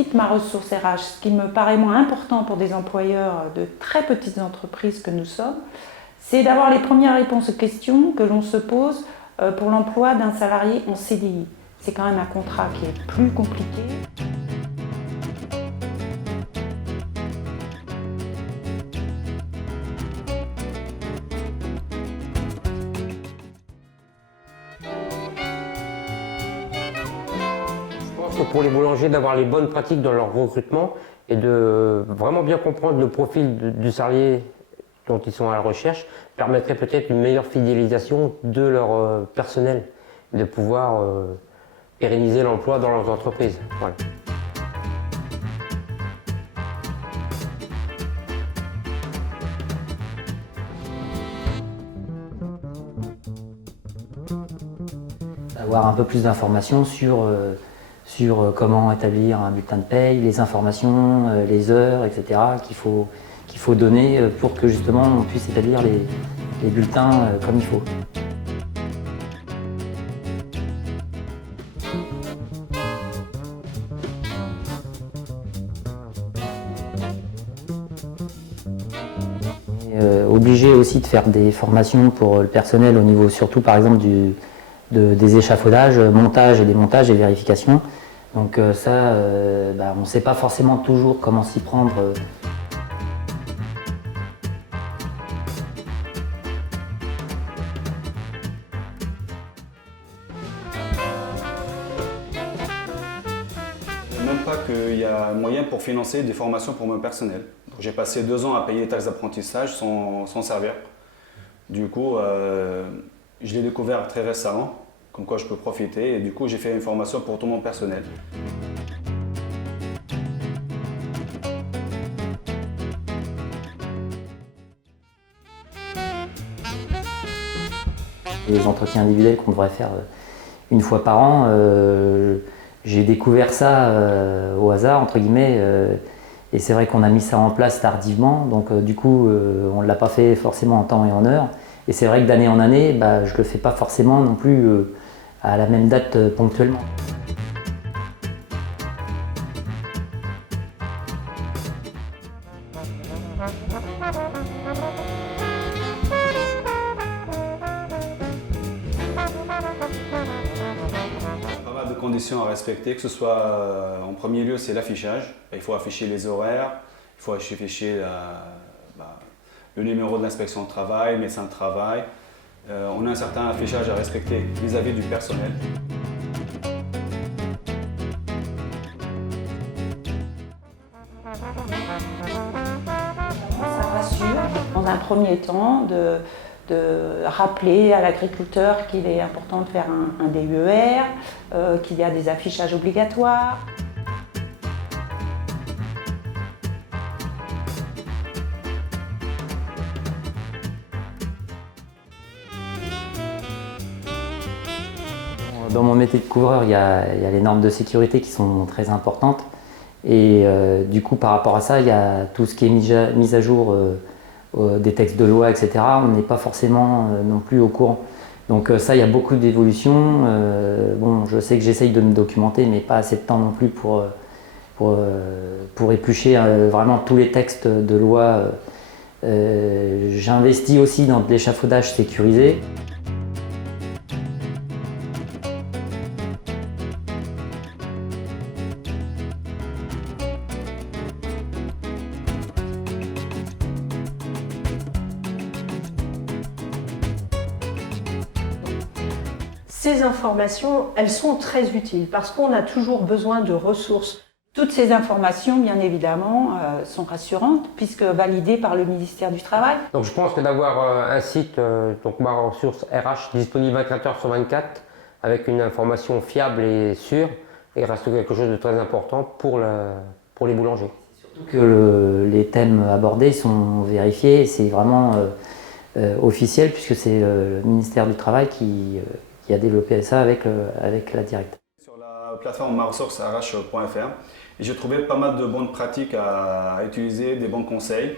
cite ma ressource RH, ce qui me paraît moins important pour des employeurs de très petites entreprises que nous sommes, c'est d'avoir les premières réponses aux questions que l'on se pose pour l'emploi d'un salarié en CDI. C'est quand même un contrat qui est plus compliqué. Je pense que pour les boulangers, d'avoir les bonnes pratiques dans leur recrutement et de vraiment bien comprendre le profil du salarié dont ils sont à la recherche permettrait peut-être une meilleure fidélisation de leur personnel, de pouvoir pérenniser l'emploi dans leurs entreprises. Voilà. Avoir un peu plus d'informations sur comment établir un bulletin de paye, les informations, les heures, etc. qu'il faut donner pour que justement on puisse établir les bulletins comme il faut. Obligé aussi de faire des formations pour le personnel au niveau surtout par exemple des échafaudages, montage et démontage et vérification. Donc ça, on ne sait pas forcément toujours comment s'y prendre. Même pas qu'il y a moyen pour financer des formations pour mon personnel. J'ai passé 2 ans à payer les taxes d'apprentissage sans servir. Du coup, je l'ai découvert très récemment, comme quoi je peux profiter. Et du coup, j'ai fait une formation pour tout mon personnel. Les entretiens individuels qu'on devrait faire une fois par an, j'ai découvert ça au hasard, entre guillemets, et c'est vrai qu'on a mis ça en place tardivement, donc du coup on ne l'a pas fait forcément en temps et en heure, et c'est vrai que d'année en année, je ne le fais pas forcément non plus à la même date ponctuellement. Pas mal de conditions à respecter, que ce soit en premier lieu, c'est l'affichage. Il faut afficher les horaires, il faut afficher le numéro de l'inspection de travail, médecin de travail. On a un certain affichage à respecter vis-à-vis du personnel. Ça rassure, dans un premier temps, de rappeler à l'agriculteur qu'il est important de faire un DER, qu'il y a des affichages obligatoires. Dans mon métier de couvreur, il y a les normes de sécurité qui sont très importantes. Et du coup, par rapport à ça, il y a tout ce qui est mise à jour des textes de loi, etc. On n'est pas forcément non plus au courant. Donc ça, il y a beaucoup d'évolutions. Je sais que j'essaye de me documenter, mais pas assez de temps non plus pour éplucher vraiment tous les textes de loi. J'investis aussi dans de l'échafaudage sécurisé. Ces informations, elles sont très utiles parce qu'on a toujours besoin de ressources. Toutes ces informations, bien évidemment, sont rassurantes puisque validées par le ministère du Travail. Donc je pense que d'avoir un site, donc ma ressource RH, disponible 24 heures sur 24, avec une information fiable et sûre, il reste quelque chose de très important pour les boulangers. Surtout que les thèmes abordés sont vérifiés, c'est vraiment officiel puisque c'est le ministère du Travail qui a développé ça avec la directe. Sur la plateforme maressourcerh.fr, et j'ai trouvé pas mal de bonnes pratiques à utiliser, des bons conseils.